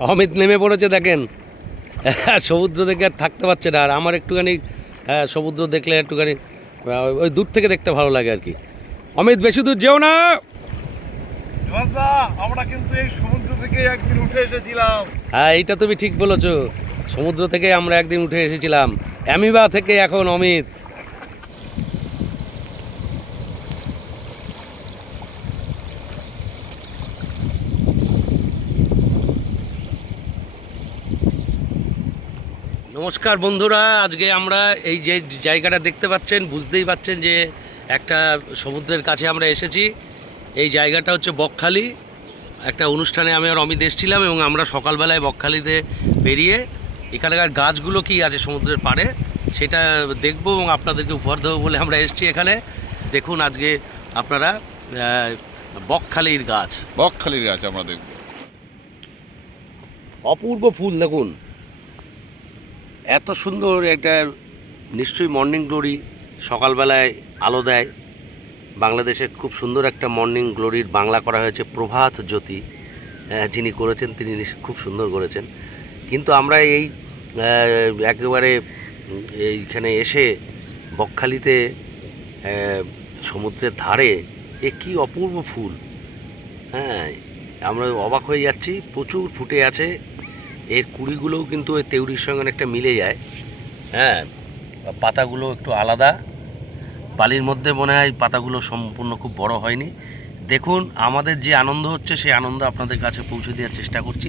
অমিত নেমে পড়েছে দেখেন। সমুদ্র দেখে আর থাকতে পারছে না। আর আমার একটুখানি হ্যাঁ, সমুদ্র দেখলে একটুখানি ওই দূর থেকে দেখতে ভালো লাগে আর কি। অমিত বেশি দূর যেও না। আমরা কিন্তু এই সমুদ্র থেকে একদিন উঠে এসেছিলাম। হ্যাঁ এইটা তুমি ঠিক বলেছ। সমুদ্র থেকে আমরা একদিন উঠে এসেছিলাম। অ্যামিবা থেকে এখন অমিত। নমস্কার বন্ধুরা আজকে আমরা এই যে জায়গাটা দেখতে পাচ্ছেন বুঝতেই পাচ্ছেন যে একটা সমুদ্রের কাছে আমরা এসেছি। এই জায়গাটা হচ্ছে বকখালি। একটা অনুষ্ঠানে আমি আর অমিত এসেছিলাম এবং আমরা সকালবেলায় বকখালিতে বেরিয়ে এখানকার গাছগুলো কি আছে সমুদ্রের পাড়ে সেটা দেখব এবং আপনাদেরকে উপহার দেবো বলে আমরা এসেছি এখানে। দেখুন আজকে আপনারা বকখালির গাছ। বকখালির গাছ আমরা দেখব। অপূর্ব ফুল দেখুন। এত সুন্দর একটা নিশ্চয়ই মর্নিং গ্লোরি সকালবেলায় আলো দেয়। বাংলাদেশে খুব সুন্দর একটা মর্নিং গ্লোরির বাংলা করা হয়েছে, প্রভাত জ্যোতি যিনি করেছেন তিনি খুব সুন্দর করেছেন। কিন্তু আমরা এই একেবারে এইখানে এসে বকখালিতে সমুদ্রের ধারে, এ কি অপূর্ব ফুল। হ্যাঁ আমরা অবাক হয়ে যাচ্ছি, প্রচুর ফুটে আছে। এর কুড়িগুলোও কিন্তু ওই তেউরির সঙ্গে অনেকটা মিলে যায়। হ্যাঁ পাতাগুলো একটু আলাদা। বালির মধ্যে মনে হয় পাতাগুলো সম্পূর্ণ খুব বড় হয়নি। দেখুন আমাদের যে আনন্দ হচ্ছে সেই আনন্দ আপনাদের কাছে পৌঁছে দেওয়ার চেষ্টা করছি।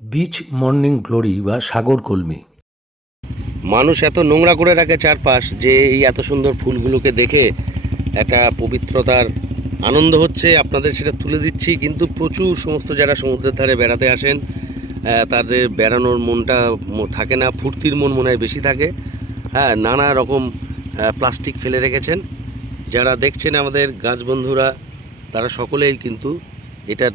বিচ মর্নিং গ্লোরি বা সাগর কলমি। মানুষ এত নোংরা করে রাখে চারপাশ যে এই এত সুন্দর ফুলগুলোকে দেখে একটা পবিত্রতার আনন্দ হচ্ছে। আপনাদের সেটা তুলে দিচ্ছি কিন্তু প্রচুর সমস্ত যারা সমুদ্রের ধারে বেড়াতে আসেন তাদের বেড়ানোর মনটা থাকে না, ফুর্তির মন মনে হয় বেশি থাকে। হ্যাঁ নানা রকম প্লাস্টিক ফেলে রেখেছেন। যারা দেখছেন আমাদের গাছ বন্ধুরা, তারা সকলেই কিন্তু এটা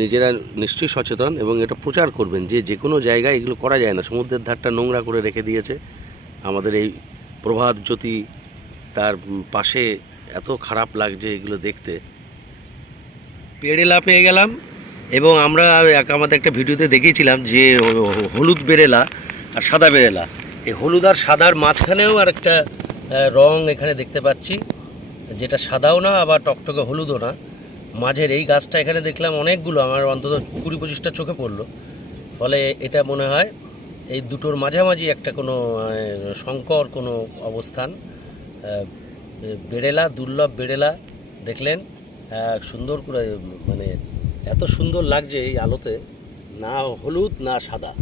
নিজেরা নিশ্চয়ই সচেতন এবং এটা প্রচার করবেন যে যে কোনো জায়গায় এগুলো করা যায় না। সমুদ্রের ধারটা নোংরা করে রেখে দিয়েছে। আমাদের এই প্রভাত জ্যোতি তার পাশে এত খারাপ লাগছে এগুলো দেখতে। পেড়েলা পেয়ে গেলাম। এবং আমরা আমাদের একটা ভিডিওতে দেখিয়েছিলাম যে হলুদ বেরেলা আর সাদা বেরেলা। এই হলুদ আর সাদার মাঝখানেও আর একটা রং এখানে দেখতে পাচ্ছি, যেটা সাদাও না, আবার টকটকে হলুদও না। মাঝের এই গাছটা এখানে দেখলাম অনেকগুলো, আমার অন্তত কুড়ি পঁচিশটা চোখে পড়ল। ফলে এটা মনে হয় এই দুটোর মাঝামাঝি একটা কোনো শঙ্কর কোনো অবস্থান। বেড়েলা দুর্লভ বেড়েলা দেখলেন সুন্দর করে মানে এত সুন্দর লাগছে এই আলোতে, না হলুদ, না সাদা।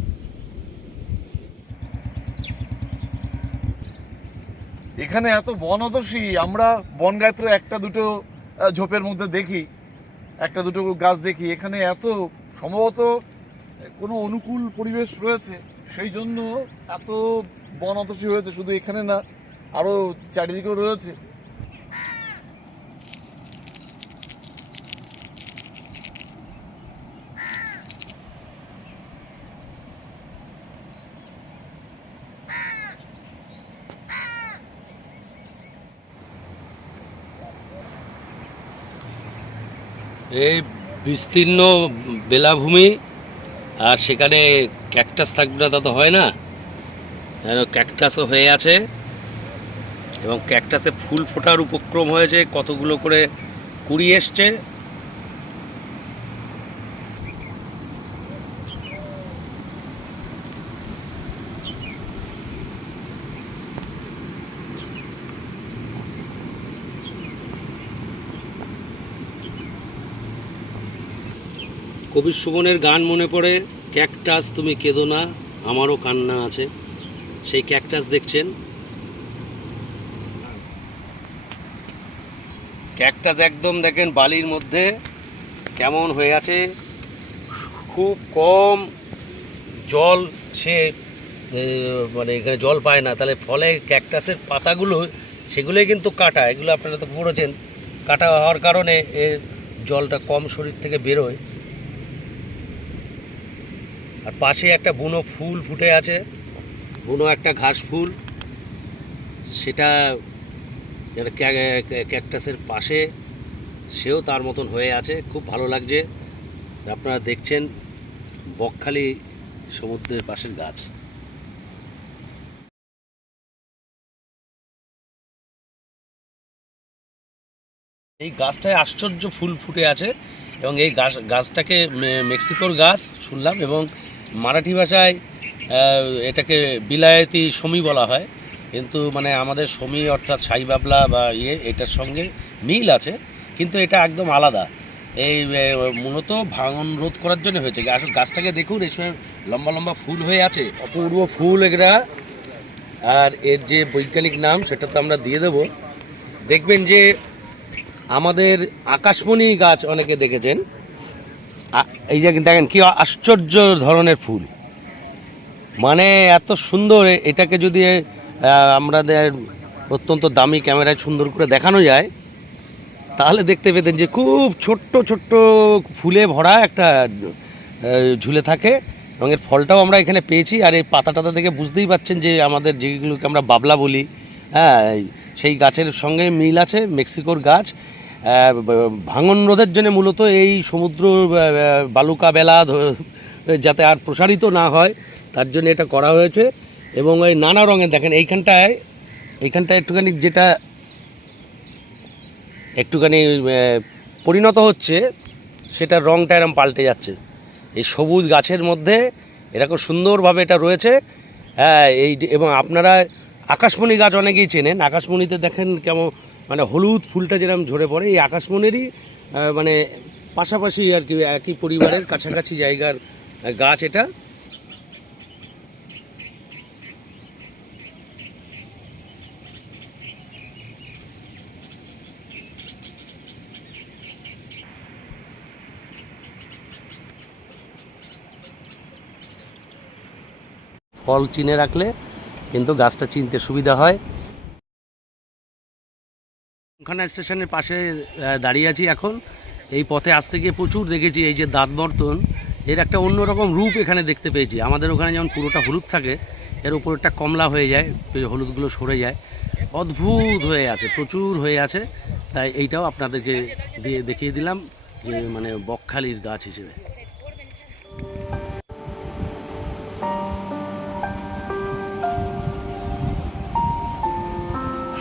এখানে এত বনদোষী আমরা বন গায়ত্র একটা দুটো ঝোপের মধ্যে দেখি, একটা দুটো গাছ দেখি, এখানে এত সম্ভবত কোনো অনুকূল পরিবেশ রয়েছে, সেই জন্য এত বনদোষী হয়েছে, শুধু এখানে না, আরও চারিদিকেও রয়েছে। এই বিস্তীর্ণ বেলাভূমি, আর সেখানে ক্যাকটাস থাকবে না, তা তো হয় না। ক্যাকটাসও হয়ে আছে। এবং ক্যাকটাসে ফুল ফোটার উপক্রম হয়েছে, কতগুলো করে কুড়ি এসছে। কবির সুমনের গান মনে পড়ে, ক্যাকটাস, তুমি কেঁদো না, আমারও কান্না আছে। সেই ক্যাকটাস দেখছেন। ক্যাকটাস একদম দেখেন বালির মধ্যে কেমন হয়ে আছে। খুব কম জল সে মানে এখানে জল পায় না। তাহলে ফলে ক্যাকটাসের পাতাগুলো, সেগুলোই কিন্তু কাটা। এগুলো আপনারা তো পড়েছেন। কাটা হওয়ার কারণে এর জলটা কম শরীর থেকে বেরোয় আর পাশে একটা বুনো ফুল ফুটে আছে। বুনো একটা ঘাস ফুল। সেটা ক্যাকটাসের পাশে, সেও তার মতন হয়ে আছে। খুব ভালো লাগছে। আপনারা দেখছেন বকখালি সমুদ্রের পাশের গাছ। এই গাছটায় আশ্চর্য ফুল ফুটে আছে এবং এই গাছ, গাছটাকে মেক্সিকোর গাছ শুনলাম এবং মারাঠি ভাষায় এটাকে বিলায়তি সমী বলা হয়। কিন্তু মানে আমাদের সমী অর্থাৎ সাই বাবলা বা ইয়ে এটার সঙ্গে মিল আছে, কিন্তু এটা একদম আলাদা। এই মূলত ভাঙন রোধ করার জন্য হয়েছে। গাছ গাছটাকে দেখুন, এই সময় লম্বা লম্বা ফুল হয়ে আছে। অপূর্ব ফুল এগুলা আর এর যে বৈজ্ঞানিক নাম, সেটা তো আমরা দিয়ে দেব। দেখবেন যে আমাদের আকাশমণি গাছ অনেকে দেখেছেন। এই যে দেখেন কি আশ্চর্য ধরনের ফুল। মানে এত সুন্দর এটাকে যদি আমাদের অত্যন্ত দামি ক্যামেরায় সুন্দর করে দেখানো যায়, তাহলে দেখতে পেতেন যে খুব ছোট্ট ছোট্ট ফুলে ভরা একটা ঝুলে থাকে এবং এর ফলটাও আমরা এখানে পেয়েছি। আর এই পাতা টাতা থেকে বুঝতেই পাচ্ছেন যে আমাদের যেগুলোকে আমরা বাবলা বলি হ্যাঁ সেই গাছের সঙ্গে মিল আছে, মেক্সিকোর গাছ। ভাঙন রোধের জন্য মূলত এই সমুদ্র বালুকা বেলা যাতে আর প্রসারিত না হয়, তার জন্য এটা করা হয়েছে। এবং এই নানা রঙের, দেখেন এইখানটায় এইখানটায় একটুখানি যেটা একটুখানি পরিণত হচ্ছে সেটার রঙটা এরম পাল্টে যাচ্ছে। এই সবুজ গাছের মধ্যে এরকম সুন্দরভাবে এটা রয়েছে। হ্যাঁ এই এবং আপনারা আকাশমণি গাছ অনেকেই চেনেন। আকাশমণিতে দেখেন কেমন মানে হলুদ ফুলটা যেরকম ঝরে পড়ে এই আকাশমণিরই আহ, মানে পাশাপাশি আর কি একই পরিবারের কাছাকাছি জায়গার গাছ এটা। ফল চিনে রাখলে কিন্তু গাছটা চিনতে সুবিধা হয়। ওখানে স্টেশনের পাশে দাঁড়িয়ে আছি এখন। এই পথে আসতে গিয়ে প্রচুর দেখেছি এই যে দাঁত বর্তন এর একটা অন্যরকম রূপ এখানে দেখতে পেয়েছি। আমাদের ওখানে যেমন পুরোটা হলুদ থাকে, এর উপরটা কমলা হয়ে যায় হলুদগুলো সরে যায়। অদ্ভুত হয়ে আছে, প্রচুর হয়ে আছে। তাই এইটাও আপনাদেরকে দিয়ে দেখিয়ে দিলাম যে মানে বকখালির গাছ হিসেবে।